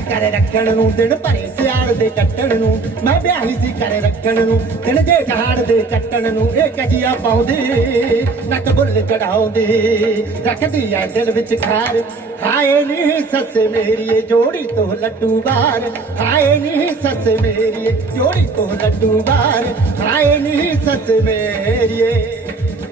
ਕਰ ਰੱਖਣ ਨੂੰ, ਦਿਨ ਭਰੇ ਸਿਆਲ ਦੇ ਕੱਟਣ ਨੂੰ। ਮੈਂ ਵਿਆਹੀ ਸੀ ਕਰ ਰੱਖਣ ਨੂੰ, ਦਿਨ ਜੇ ਜਹਾੜ ਦੇ ਕੱਟਣ ਨੂੰ। ਇਹ ਕਜੀਆ ਪਾਉਂਦੀ, ਨੱਕ ਬੁੱਲ ਚੜਾਉਂਦੀ। ਰੱਖਦੀ ਐ ਦਿਲ ਵਿੱਚ ਖਾਰ, ਹਾਏ ਨੀ ਸੱਸ ਮੇਰੀਏ ਜੋੜੀ ਤੋਂ ਲੱਡੂ ਬਾਰ। ਹਾਏ ਨੀ ਸੱਸ ਮੇਰੀਏ ਜੋੜੀ ਤੋਂ ਲੱਡੂ ਬਾਰ। ਹਾਏ ਨੀ ਸੱਸ ਮੇਰੀਏ